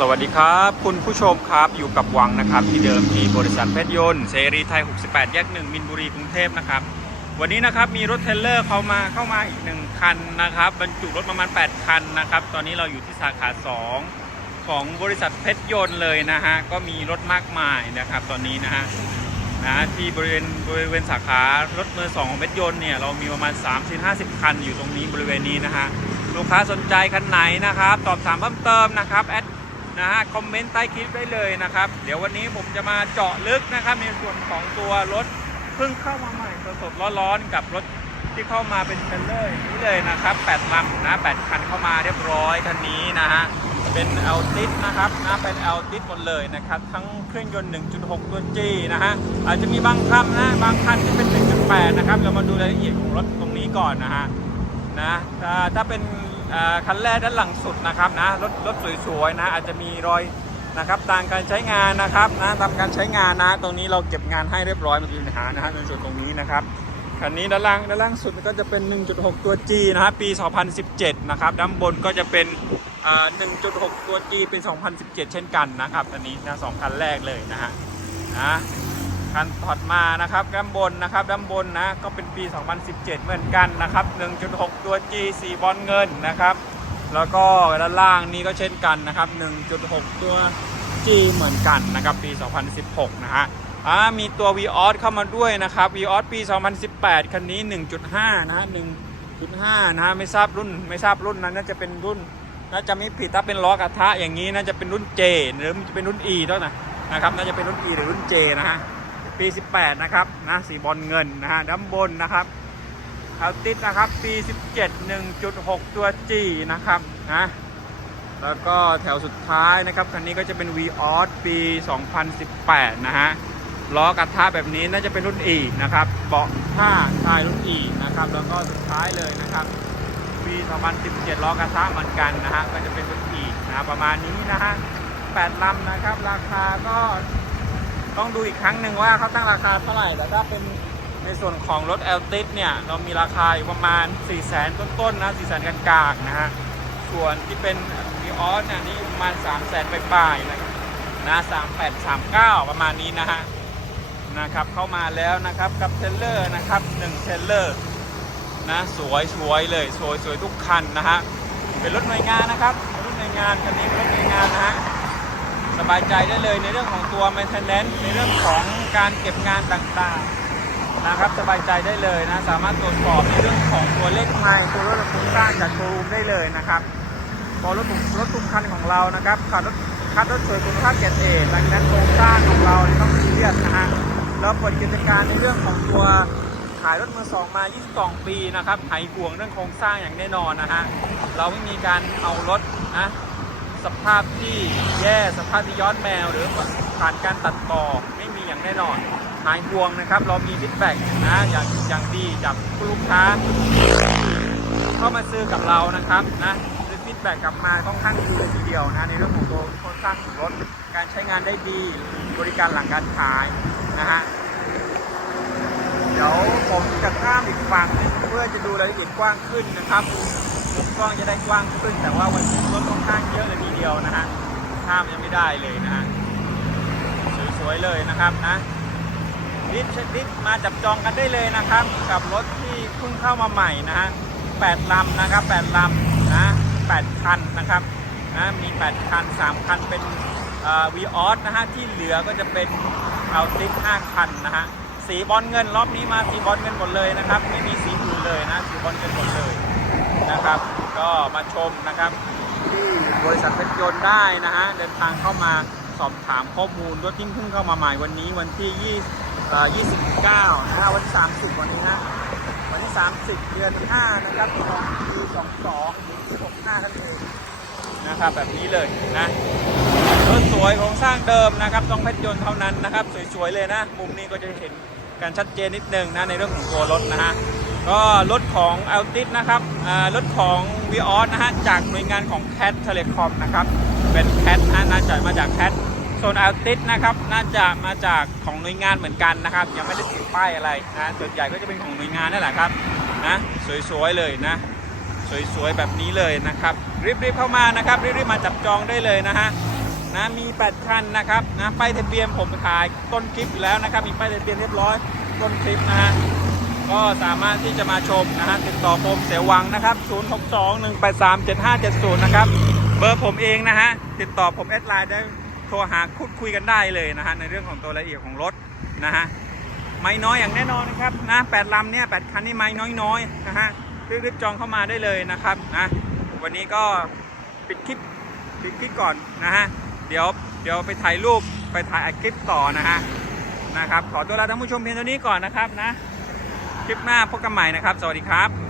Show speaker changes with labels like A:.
A: สวัสดีครับ คุณผู้ชมครับอยู่กับวังนะครับ ที่เดิมที่บริษัทเพชรยนต์เสรีไทย 68 แยก1มินบุรีกรุงเทพนะครับ วันนี้นะครับมีรถเทเลอร์เข้ามาเข้ามาอีกหนึ่งคันนะครับ บรรจุรถประมาณ 8 คันนะครับ ตอนนี้เราอยู่ที่สาขา 2 ของบริษัทเพชรยนต์เลยนะฮะ ก็มีรถมากมายนะครับ ตอนนี้นะฮะนะที่บริเวณบริเวณสาขารถมือสองของเพชรยนต์เนี่ยเรามีประมาณ 3-50 คันอยู่ตรงนี้บริเวณนี้นะฮะลูกค้าสนใจคันไหนนะครับ ตอบถามเพิ่มเติมนะครับแอด นะฮะคอมเมนต์ใต้คลิปได้เลยนะครับ เดี๋ยววันนี้ผมจะมาเจาะลึกนะครับในส่วนของตัวรถเพิ่งเข้ามาใหม่สดๆร้อนๆกับรถที่เข้ามาเป็นเทเลอร์อย่างนี้เลยนะครับ8ลำนะ8คันเข้ามาเรียบร้อยคันนี้นะฮะเป็นเอลติสนะครับนะเป็นเอลติสหมดเลยนะครับ ทั้งเครื่องยนต์ 1.6 ตัว G นะฮะอาจจะมีบางคันนะบางคันที่เป็น 1.8 นะครับเรามาดูรายละเอียดของรถตรงนี้ก่อนนะฮะนะถ้าเป็น คันแรกด้านหลังสุดนะครับนะรถรถสวยๆนะอาจจะมีรอยนะครับตามการใช้งานนะครับนะตามการใช้งานนะ ตรงนี้เราเก็บงานให้เรียบร้อยมันมีปัญหานะฮะในส่วนตรงนี้นะครับคันนี้ด้านล่างด้านล่างสุดก็จะเป็น 1.6 ตัว G นะฮะปี 2017 นะครับด้านบนก็จะเป็น 1.6 ตัว G เป็น 2017 เช่นกันนะครับอันนี้นะสองคันแรกเลยนะฮะนะ คันถอดมานะครับด้านบนนะครับด้านบนนะก็เป็นปี 2017 เหมือนกันนะครับ 1.6 ตัว G สีบอลเงินนะครับ แล้วก็ด้านล่างนี้ก็เช่นกันนะครับ 1.6 ตัว G เหมือนกันนะครับปี 2016 นะฮะอ่ามีตัว v ีออเข้ามาด้วยนะครับ v ีออปี 2018 คันนี้ 1.5นะฮะ1.5 นะฮะไม่ทราบรุ่นไม่ทราบรุ่นนั้นน่าจะเป็นรุ่นน่าจะไม่ผิดถ้าเป็นล้อกระทะอย่างนี้น่าจะเป็นรุ่น J หรือจะเป็นรุ่น E เท่านั้นนะครับน่าจะเป็นรุ่น E หรือรุ่น J นะฮะ ปี 18 นะครับนะสีบอลเงินนะฮะด้านบนนะครับเอาติดนะครับปี 17 1.6 ตัว G นะครับนะแล้วก็แถวสุดท้ายนะครับคันนี้ก็จะเป็น v ีออสปี 2018 นะฮะล้อกระทะแบบนี้น่าจะเป็นรุ่น E นะครับเบาะผ้าทายรุ่น E นะครับแล้วก็สุดท้ายเลยนะครับปี 2017 ล้อกระทะเหมือนกันนะฮะก็จะเป็นรุ่น E นะประมาณนี้นะฮะ8ลำนะครับ ราคาก็ ต้องดูอีกครั้งหนึ่งว่าเขาตั้งราคาเท่าไหร่แต่ถ้าเป็นในส่วนของรถ l t ติสเนี่ย เรามีราคาอยู่ประมาณ 4 0 0แสนต้นๆนะ4 0 0แสนกลางๆนะฮะ ส่วนที่เป็นมีออสเนี่ยนี่ประมาณ 3 0 0แสนปลายๆนะครับนะ38 39 ประมาณนี้นะฮะนะครับเข้ามาแล้วนะครับกับเทรลเลอร์นะครับ1เทเลอร์นะสวยสวยเลยสวยสวยทุกคันนะฮะเป็นรถหน่วยงานนะครับรถหน่วยงานคันนี้เป็นรถหน่วยงานนะฮะ สบายใจได้เลยในเรื่องของตัว maintenance ในเรื่องของการเก็บงานต่างๆนะครับสบายใจได้เลยนะ สามารถตรวจสอบในเรื่องของตัวเลขไมล์ตัวรถคุณสร้างจากโชว์รูมได้เลยนะครับพอรถทุกรถทุกคันของเรานะครับขับรถขับรถสวยคุณภาพเกรดเอดังนั้นโครงสร้างของเราเนี่ยต้องซีเรียสนะฮะแล้วเปิดกิจการในเรื่องของตัวขายรถมือสองมา 22 ปีนะครับหายห่วงเรื่องโครงสร้างอย่างแน่นอนนะฮะเราไม่มีการเอารถนะ สภาพที่แย่สภาพที่ย้อนแมว หรือผ่านการตัดต่อไม่มีอย่างแน่นอนหายห่วงนะครับ เรามีฟีดแบ็กนะอย่างอย่างดีจากผู้ลูกค้าเข้ามาซื้อกับเรานะครับนะคือฟีดแบ็กกลับมาค่อนข้างดีเลยทีเดียวนะในเรื่องของตัวโครงสร้างของรถการใช้งานได้ดีบริการหลังการขายนะฮะเดี๋ยวผมจะข้ามอีกฝั่งเพื่อจะดูรายละเอียดกว้างขึ้นนะครับ มุมกล้องจะได้กว้างขึ้น แต่ว่าวันนี้รถค่อนข้างเยอะเลยทีเดียวนะฮะข้ามยังไม่ได้เลยนะฮะสวยๆเลยนะครับนะดิสดิสมาจับจองกันได้เลยนะครับ กับรถที่เพิ่งเข้ามาใหม่นะฮะแปดลำนะครับแปดลำนะแปดคันนะครับนะมีแปดคันสามคันเป็นวีออสนะฮะที่เหลือก็จะเป็นเอาติสห้าคันนะฮะสีบอลเงินรอบนี้มาสีบอลเงินหมดเลยนะครับ ไม่มีสีอื่นเลยนะสีบอลเงินหมดเลย นะครับ ก็มาชมนะครับที่บริษัทเพชรยนต์ได้นะฮะเดินทางเข้ามาสอบถามข้อมูลรถที่เพิ่งเข้ามาใหม่วันนี้วันที่ 20เอ่อ29นะฮะวันที่ 30 วันนี้นะวันที่ 30 เดือน 5 นะครับของปี22หรือ65ท่านเองนะครับแบบนี้เลยนะรถสวยโครงสร้างเดิมนะครับต้องเพชรยนต์เท่านั้นนะครับ สวยๆเลยนะ มุมนี้ก็จะเห็นการชัดเจนนิดนึงนะในเรื่องของตัวรถนะฮะ ก็รถของ a l t i s นะครับรถของ v ีออสนะฮะ จากหน่วยงานของ Cat Telecom นะครับ เป็น Cat นะน่าจะมาจาก Cat ส่วน a l t i s นะครับ น่าจะมาจากของหน่วยงานเหมือนกันนะครับ ยังไม่ได้ติดป้ายอะไรนะส่วนใหญ่ก็จะเป็นของหน่วยงานนั่นแหละครับนะสวยๆเลยนะ สวยๆแบบนี้เลยนะครับ รีบๆเข้ามานะครับรีบๆมาจับจองได้เลยนะฮะนะมี8คันนะครับนะป้ายทะเบียนผมขายต้นคลิปอยู่แล้วนะครับ มีป้ายทะเบียนเรียบร้อยต้นคลิปนะฮะ ก็สามารถที่จะมาชมนะฮะติดต่อผมเสวังนะครับ 0621837570 นะครับ เบอร์ผมเองนะฮะติดต่อผมแอดไลน์ได้โทรหาคุดคุยกันได้เลยนะฮะในเรื่องของตัวละเอียดของรถนะฮะไม่น้อยอย่างแน่นอนนะครับนะแปดลำเนี่ยแปดคันนี่ไม่น้อยๆนะฮะรีบๆจองเข้ามาได้เลยนะครับนะวันนี้ก็ปิดคลิปปิดคลิปก่อนนะฮะเดี๋ยวเดี๋ยวไปถ่ายรูปไปถ่ายคลิปต่อนะฮะนะครับขอตัวลาท่านผู้ชมเพียงเท่านี้ก่อนนะครับนะ คลิปหน้าพบกันใหม่นะครับ สวัสดีครับ